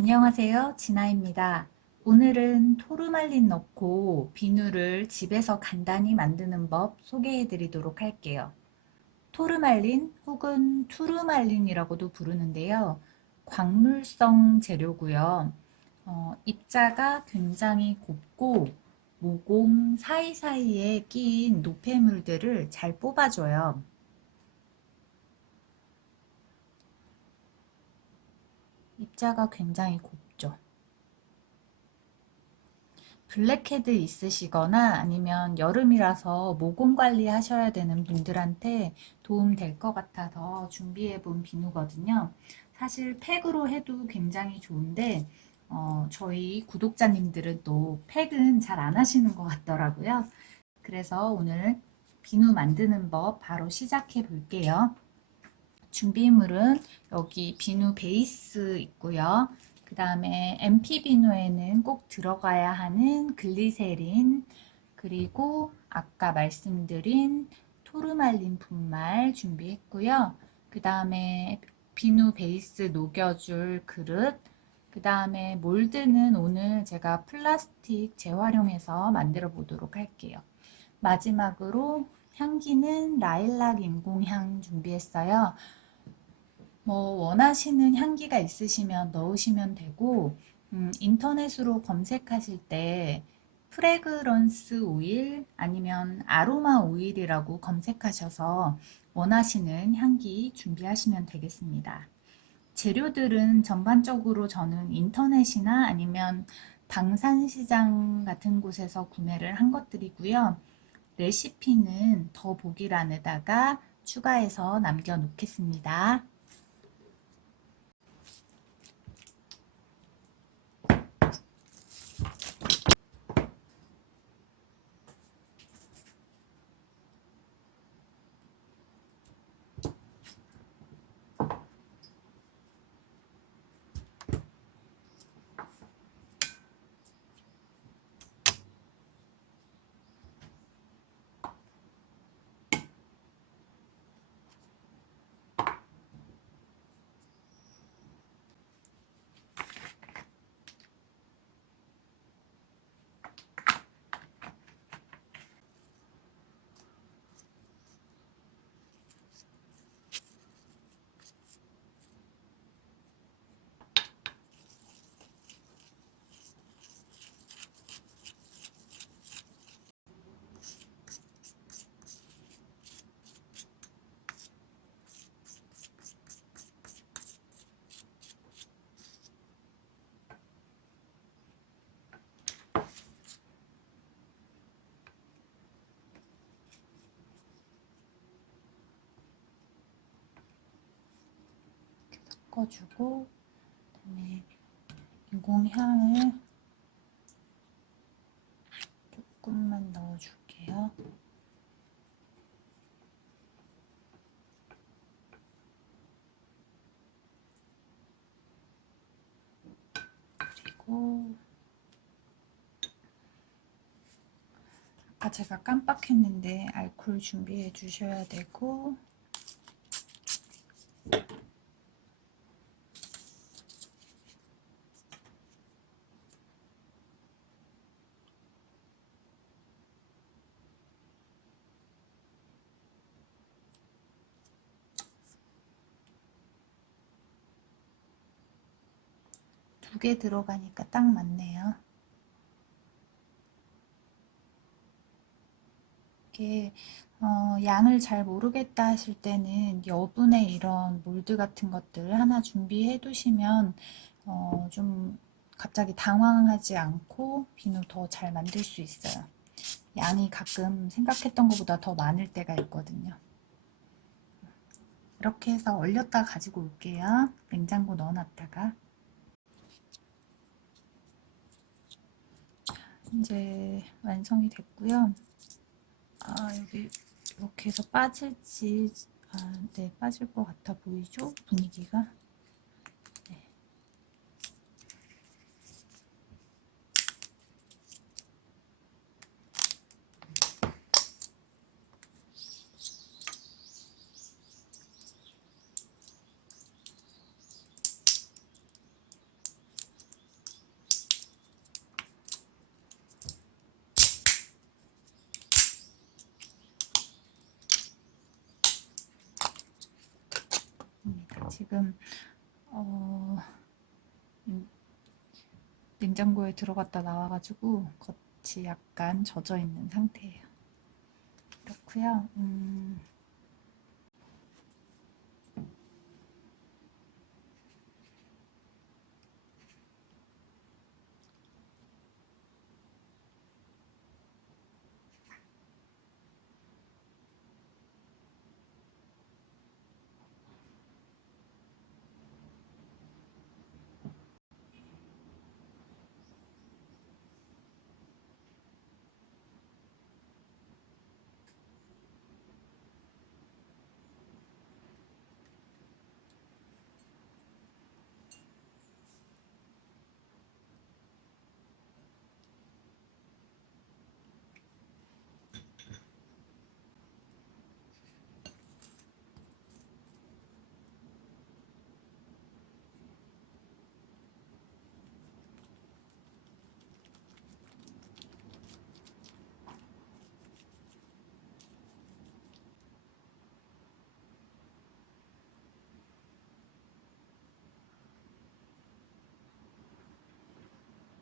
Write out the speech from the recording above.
안녕하세요. 진아입니다. 오늘은 토르말린 넣고 비누를 집에서 간단히 만드는 법 소개해 드리도록 할게요. 토르말린 혹은 투르말린이라고도 부르는데요. 광물성 재료고요. 입자가 굉장히 곱고 모공 사이사이에 끼인 노폐물들을 잘 뽑아줘요. 입자가 굉장히 곱죠. 블랙헤드 있으시거나 아니면 여름이라서 모공 관리 하셔야 되는 분들한테 도움 될 것 같아서 준비해 본 비누거든요. 사실 팩으로 해도 굉장히 좋은데 저희 구독자님들은 또 팩은 잘 안 하시는 것 같더라고요. 그래서 오늘 비누 만드는 법 바로 시작해 볼게요. 준비물은 여기 비누 베이스 있고요. 그 다음에 MP 비누에는 꼭 들어가야 하는 글리세린, 그리고 아까 말씀드린 토르말린 분말 준비했고요. 그 다음에 비누 베이스 녹여줄 그릇, 그 다음에 몰드는 오늘 제가 플라스틱 재활용해서 만들어 보도록 할게요. 마지막으로 향기는 라일락 인공향 준비했어요. 원하시는 향기가 있으시면 넣으시면 되고, 인터넷으로 검색하실 때 프레그런스 오일 아니면 아로마 오일이라고 검색하셔서 원하시는 향기 준비하시면 되겠습니다. 재료들은 전반적으로 저는 인터넷이나 아니면 방산시장 같은 곳에서 구매를 한 것들이고요. 레시피는 더보기란에다가 추가해서 남겨 놓겠습니다. 섞어주고, 그다음에 인공향을 조금만 넣어줄게요. 그리고 아까 제가 깜빡했는데 알코올 준비해 주셔야 되고, 두 개 들어가니까 딱 맞네요. 이게 양을 잘 모르겠다 하실 때는 여분의 이런 몰드 같은 것들 하나 준비해 두시면 좀 갑자기 당황하지 않고 비누 더 잘 만들 수 있어요. 양이 가끔 생각했던 것보다 더 많을 때가 있거든요. 이렇게 해서 얼렸다 가지고 올게요. 냉장고 넣어놨다가. 이제 완성이 됐고요. 여기 이렇게 해서 빠질지, 네, 빠질 것 같아 보이죠? 분위기가. 네. 지금 어, 냉장고에 들어갔다 나와가지고 겉이 약간 젖어 있는 상태예요. 그렇고요.